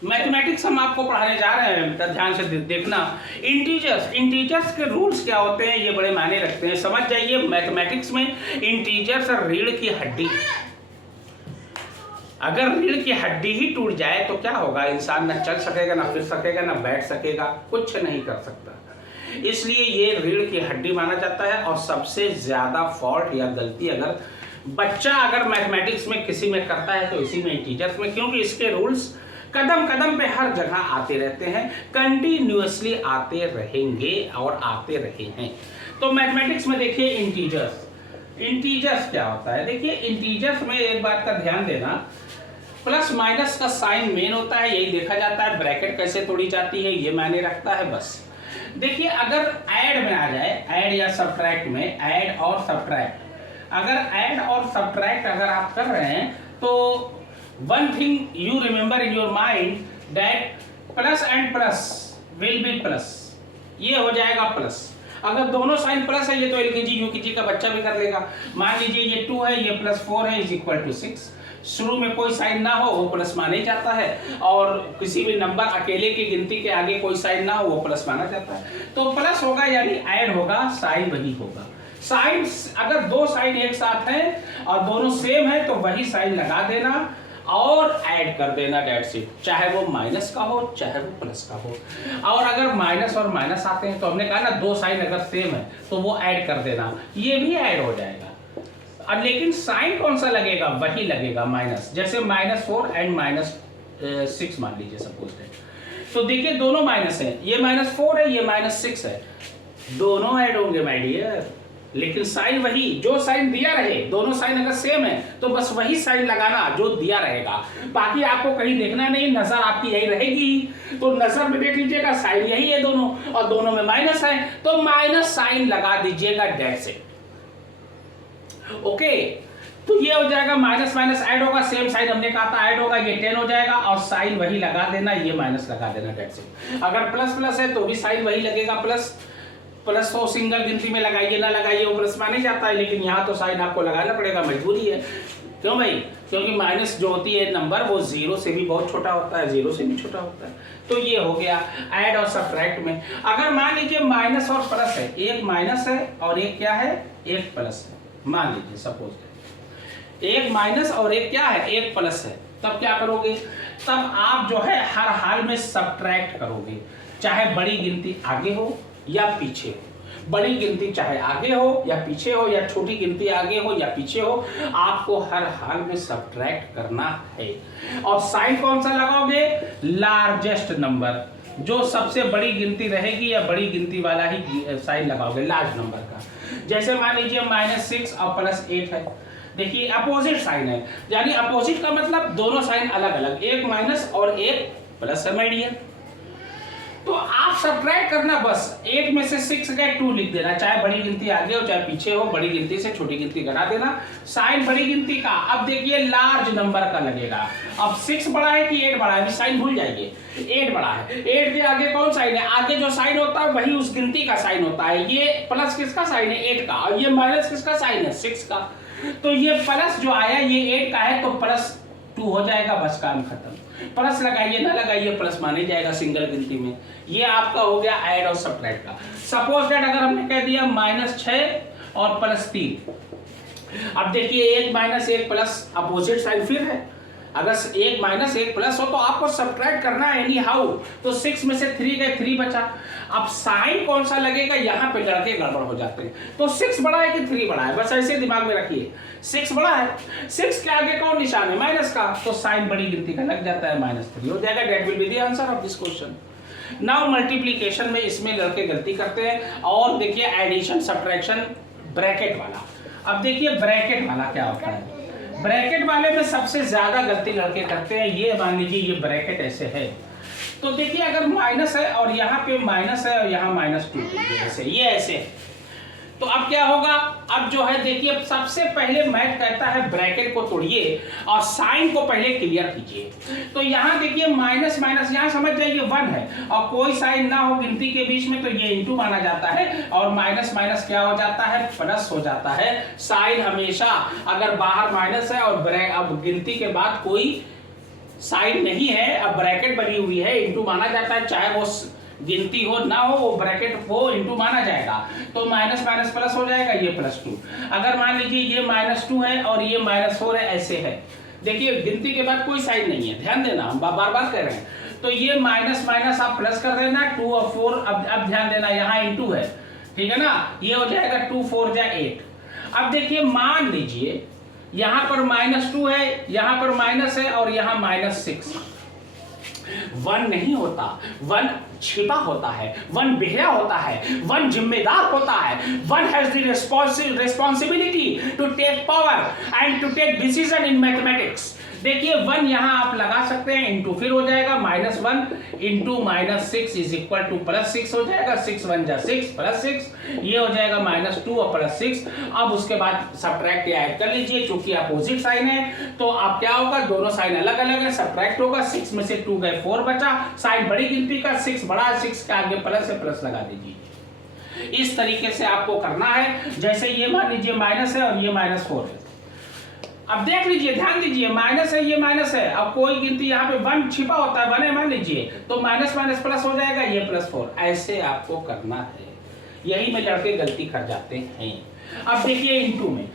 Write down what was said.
Mathematics हम आपको पढ़ाने जा रहे हैं, तो ध्यान से देखना। इंटीजर्स के रूल्स क्या होते हैं ये बड़े मायने रखते हैं, समझ जाइए। मैथमेटिक्स में इंटीजर्स रीढ़ की हड्डी, अगर रीढ़ की हड्डी ही टूट जाए तो क्या होगा, इंसान ना चल सकेगा, ना फिर सकेगा, ना बैठ सकेगा, कुछ नहीं कर सकता। इसलिए ये रीढ़ की हड्डी माना जाता है। और सबसे ज्यादा फॉल्ट या गलती अगर बच्चा अगर मैथमेटिक्स में किसी में करता है तो इसी में, इंटीजर्स में, क्योंकि इसके रूल्स कदम कदम पे हर जगह आते रहते हैं, कंटिन्यूअसली आते रहेंगे और आते रहे हैं। तो मैथमेटिक्स में देखिए इंटीजर्स क्या होता है। देखिए इंटीजर्स में एक बात का ध्यान देना, प्लस माइनस का साइन मेन होता है, यही देखा जाता है। ब्रैकेट कैसे तोड़ी जाती है ये मायने रखता है बस। देखिए अगर ऐड में आ जाए, ऐड या सब्ट्रैक्ट में, ऐड और सब्ट्रैक्ट, अगर ऐड और सब्ट्रैक्ट अगर आप कर रहे हैं तो one thing you remember in your mind that plus and plus will be plus, ये हो जाएगा प्लस। अगर दोनों साइन प्लस है, ये तो एलकेजी यूकेजी का बच्चा भी कर लेगा। मान लीजिए ये 2 है, ये +4 है, इज इक्वल टू 6। शुरू में कोई साइन ना हो वो प्लस माना ही जाता है, और किसी भी नंबर अकेले की गिनती के आगे कोई साइन ना हो वो प्लस माना जाता है। तो प्लस होगा यानी ऐड होगा, साइन वही होगा। साइन अगर दो साइन एक साथ हैं और दोनों सेम है तो वही साइन लगा देना और ऐड कर देना, डेट्स इट। चाहे वो माइनस का हो चाहे वो प्लस का हो। और अगर माइनस और माइनस आते हैं तो हमने कहा ना, दो साइन अगर सेम है तो वो ऐड कर देना, ये भी ऐड हो जाएगा। अब लेकिन साइन कौन सा लगेगा, वही लगेगा माइनस। जैसे -4 एंड -6 मान लीजिए सपोज है, तो देखिए दोनों माइनस है, ये -4 है, ये -6 है, दोनों ऐड होंगे माय डियर। लेकिन साइन वही, जो साइन दिया रहे, दोनों साइन अगर सेम है तो बस वही साइन लगाना जो दिया रहेगा। बाकी आपको कहीं देखना नहीं, नजर आपकी यही रहेगी। तो नजर में देख लीजिएगा साइन यही है दोनों, और दोनों में माइनस है तो माइनस साइन लगा दीजिएगा, डेट्स इट। ओके, तो ये हो जाएगा माइनस माइनस ऐड होगा, सेम साइन हमने कहा था ऐड होगा, ये 10 हो जाएगा, और साइन वही लगा देना, ये माइनस लगा देना, डेट्स इट। अगर प्लस प्लस है तो भी साइन वही लगेगा, प्लस प्लस हो सिंगल गिनती में लगाइए ना लगाइए वो प्लस माने जाता है, लेकिन यहाँ तो साइन आपको लगाना पड़ेगा, मजबूरी है। क्यों भाई? क्योंकि माइनस जो होती है नंबर वो 0 से भी बहुत छोटा होता है, 0 से भी छोटा होता है। तो ये हो गया ऐड और सब्ट्रैक्ट में। अगर मान लीजिए माइनस और प्लस है, एक माइनस है और एक क्या है, एक प्लस है, मान लीजिए सपोज एक माइनस और एक क्या है, एक प्लस है, तब क्या करोगे? तब आप जो है हर हाल में सब्ट्रैक्ट करोगे, चाहे बड़ी गिनती आगे हो या पीछे हो। बड़ी गिनती चाहे आगे हो या पीछे हो, या छोटी गिनती आगे हो या पीछे हो, आपको हर हाल में सब्ट्रैक्ट करना है। और साइन कौन सा लगाओगे? लार्जेस्ट नंबर, जो सबसे बड़ी गिनती रहेगी या बड़ी गिनती वाला ही साइन लगाओगे, लार्ज नंबर का। जैसे मान लीजिए -6 और +8 है, देखिए अपोजिट साइन है, यानी अपोजिट का मतलब दोनों साइन अलग अलग, एक माइनस और एक प्लस है माय डियर। तो आप सब्ट्रैक्ट करना, बस 8 में से 6 गए 2 लिख देना, चाहे बड़ी गिनती आगे हो चाहे पीछे हो, बड़ी गिनती से छोटी गिनती घटा देना, साइन बड़ी गिनती का। अब देखिए लार्ज नंबर का लगेगा। अब 6 बड़ा है कि 8 बड़ा है, अभी साइन भूल जाइए, 8 बड़ा है, 8 के आगे कौन साइन है? आगे जो साइन होता है वही उस गिनती का साइन होता है। ये प्लस किसका साइन है? 8 का, और ये माइनस किसका साइन है? 6 का। तो ये प्लस जो आया ये 8 का है तो +2 हो जाएगा, बस काम खत्म। प्लस लगाइए ना लगाइए प्लस माने जाएगा सिंगल गिनती में। ये आपका हो गया ऐड और सब्ट्रैक्ट का। सपोज दैट अगर हमने कह दिया -6 और +3, अब देखिए 1 माइनस 1 प्लस, अपोजिट साइन फिर है। अगर 1 माइनस 1 प्लस हो तो आपको सब्ट्रैक्ट करना है एनी हाउ। तो 6 में से 3 गए, 3 बचा। अब साइन कौन सा लगेगा, यहाँ पे लड़के गड़बड़ हो जाते हैं। तो 6 बड़ा है कि 3 बड़ा है, बस ऐसे दिमाग में रखिए, 6 बड़ा है, 6 के आगे कौन निशान है? माइनस का, तो साइन बड़ी गिनती का लग जाता है, -3 हो जाएगा। That will be the answer of this question. Now multiplication में इसमें लड़के गलती करते हैं। और देखिए एडिशन सब्ट्रैक्शन ब्रैकेट वाला। अब देखिए ब्रैकेट वाला क्या होता है। ब्रैकेट वाले में सबसे ज्यादा गलती लड़के करते हैं। ये मान लीजिए ये ब्रैकेट ऐसे है, तो देखिए अगर माइनस है और यहाँ पे माइनस है और यहाँ -2 ऐसे, ये ऐसे है, तो अब क्या होगा? अब जो है देखिए सबसे पहले मैथ कहता है ब्रैकेट को तोड़िए और साइन को पहले क्लियर कीजिए। तो यहाँ देखिए माइनस माइनस, यहाँ समझ जाइए 1 है और कोई साइन ना हो गिनती के बीच में तो ये इंटू माना जाता है, और माइनस माइनस क्या हो जाता है? प्लस हो जाता है। साइन हमेशा अगर बाहर माइनस है और अब गिनती के बाद कोई साइन नहीं है, अब ब्रैकेट बनी हुई है, इंटू माना जाता है, चाहे वो गिनती हो ना हो, वो ब्रैकेट हो इंटू माना जाएगा। तो माइनस माइनस प्लस हो जाएगा, ये +2। अगर मान लीजिए ये -2 है और ये -4 है, ऐसे है, देखिए गिनती के बाद कोई साइन नहीं है, ध्यान देना, हम बार बार कह रहे हैं। तो ये माइनस माइनस आप प्लस कर देना, 2 और 4, अब ध्यान देना यहाँ इंटू है, ठीक है ना, ये हो जाएगा 2 4 जा 8। अब देखिए मान लीजिए यहाँ पर -2 है, यहाँ पर माइनस है और यहाँ -6। 1 नहीं होता, 1 छिपा होता है, 1 बिखरा होता है, 1 जिम्मेदार होता है, 1 has the responsibility to take power and to take decision in mathematics। देखिए 1 यहाँ आप लगा सकते हैं, इंटू फिर हो जाएगा -1 इंटू -6 इज इक्वल टू +6 हो जाएगा, 6 1 जा 6 +6, ये हो जाएगा -2 और +6। अब उसके बाद सब्ट्रैक्ट या ऐड कर लीजिए, क्योंकि अपोजिट साइन है तो आप क्या होगा, दोनों साइन अलग अलग है, सब्ट्रैक्ट होगा, 6 में से 2 गए 4 बचा, साइन बड़ी गिनती का 6 बड़ा, 6 के आगे प्लस है, प्लस लगा दीजिए। इस तरीके से आपको करना है। जैसे ये मान लीजिए माइनस है और ये -4 है, अब देख लीजिए, ध्यान दीजिए, माइनस है, ये माइनस है, अब कोई गिनती यहाँ पे 1 छिपा होता है, 1 है मान लीजिए, तो माइनस माइनस प्लस हो जाएगा, ये +4, ऐसे आपको करना है। यही में लड़के गलती कर जाते हैं। अब देखिए इंटू में